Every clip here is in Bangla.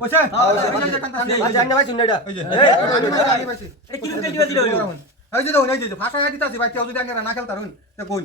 পয়সা এই যে দেখুন এই যে ফাঁকা দিতাছি ভাই কেউ যদি আগে না খেলতারুন দেখুন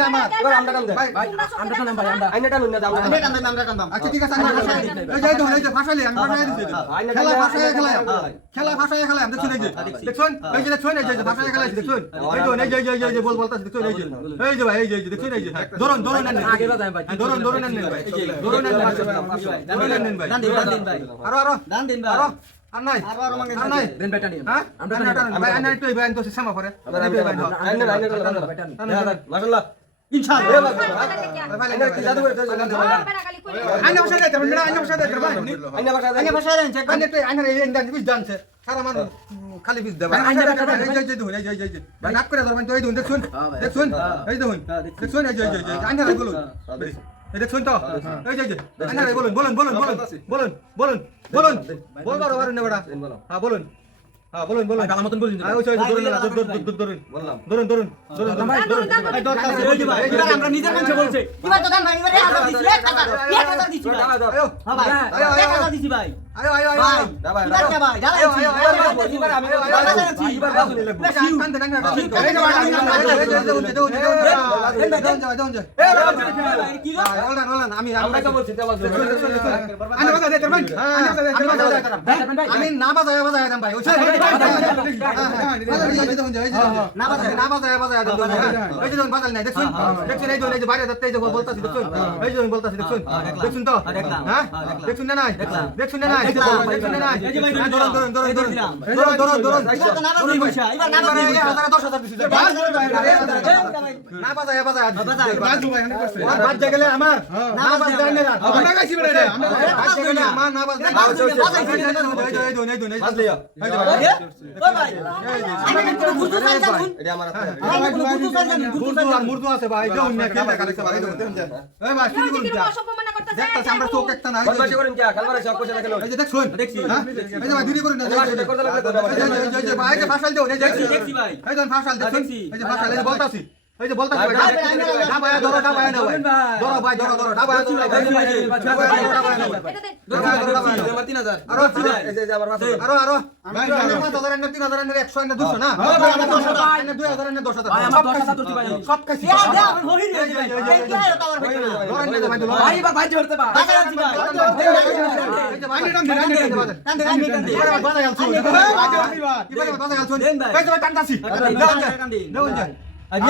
আমার এবার আমরা টান দে ভাই আমরা টানাম ভাই আমরা আন্না টানুন না দাম আমরা কান্দাম আমরা কান্দাম আচ্ছা ঠিক আছে আমি ভাষায় এই যে দেখুন এই যে ভাষায় আমি ভাষায় দিছি খেলা ভাষায় খেলা খেলা ভাষায় খেলা দেখুন এই যে দেখুন এই যে দেখুন এই যে ভাষায় খেলা দেখুন এই যে এই যে এই যে বল বলতাছে দেখুন এই যে এই যে ভাই এই যে এই এই যে ধরুন ধরুন নেন আগে বাজাই ভাই ধরুন ধরুন নেন ভাই ধরুন নেন ধরুন নেন ভাই দান দিন ভাই আরও আরও দান দিন ভাই আরও আর নাই আর নাই দেন ভাই টানি হ্যাঁ আমরা আমরা টানি ভাই আনার একটু ভাই তো সামা করে আন্না আন্না মাশাআল্লাহ ইনশাআল্লাহ আইনা ভাষা যাইতে পারবেন না আইনা ভাষা যাইতে পারবেন আন্না ভাষা আইনা ভাষা যাইতে আইনা তো আইনা এই ইন্ডিয়ান বিজ জানছে সারা মানুষ খালি বিজ দেবে আইনা ভাষা এই যে এই যে দেখুন এই যে এই যে এই যে ভাই নাক করে ধরবেন তো এই দেখুন দেখুন দেখুন এই দেখুন দেখুন এই যে এই যে এই যে আইনা রে বলুন এই দেখুন তো এই যে এই যে আইনা রে বলুন বলুন বলুন বলুন বলুন বলুন বলুন বলবার পারেন না বড়া হ্যাঁ বলুন বলুন বলুন। দাদা মতন বলুন ধরুন বললাম ধরুন ধরুন। ধরুন আমরা নিজের মানুষ বলছে। এবার তো দাম ভাই এবার 1000 দিছি 1000 দিছি ভাই। হ্যাঁ ভাই 1000 দিছি ভাই। আরে আরে আরে ভাই ভাই ভাই? ভাই। ভাই? ভাই ভাই। আমি না এই যে এই যে দেখুন দেখুন দেখুন দেখুন দেখুন হ্যাঁ হ্যাঁ বাজায় বাজায় দাম ভাই ওই না বাজায় না বাজায় বাজায় দাম ওই যে দেখুন বাজাল নাই দেখুন দেখুন এই যে বাইরে যাচ্ছে এই যে বলতাছি দেখুন এই যে বলতাছি দেখুন দেখুন তো হ্যাঁ দেখুন না নাই দেখুন না নাই দেখুন না নাই ধরুন ধরুন ধরুন ধরুন ধরুন ধরুন ধরুন এবার তো না বাজে পয়সা এবার না বাজে হাজার দশ হাজার দিছি না বাজা এ বাজা বাজা বাজু ভাই এখানে করছে আর বাজ গেলে আমার না বাজ দেন না আমরা গাইছি বড় রে আমরা বাজ গেলে আমার না বাজ দেন বাজ বাজ এই দোন এই দোন এই বাজ লিয়া ওই ভাই আমি কোনো বুঝু চাই না এটা আমার বুঝু চাই না বুঝু আর মুরদু আছে ভাই যাও না কে লাগা রাখছে ভাই দেন দেন এই ভাই শুরু করুন যা দেখতাছি আমরা চোখ একটা না বসে করুন যা খেলবারে সব পয়সা লাগল এই যে দেখ শুন দেখছি হ্যাঁ এই যে ভাই দূরে করুন না করতে লাগলে ভাই ভাষাল দাও দেখছি দেখছি ভাই এই দেন ভাষাল দেখছি এই যে ভাষাল এই বলতাছি ওই যে বলতা ধরো ডাবায়া ধরো ডাবায়া নাও ধরো ভাই ধরো ধরো ডাবায়া চুলাই ভাই ডাবায়া নাও টান্দাসি અરે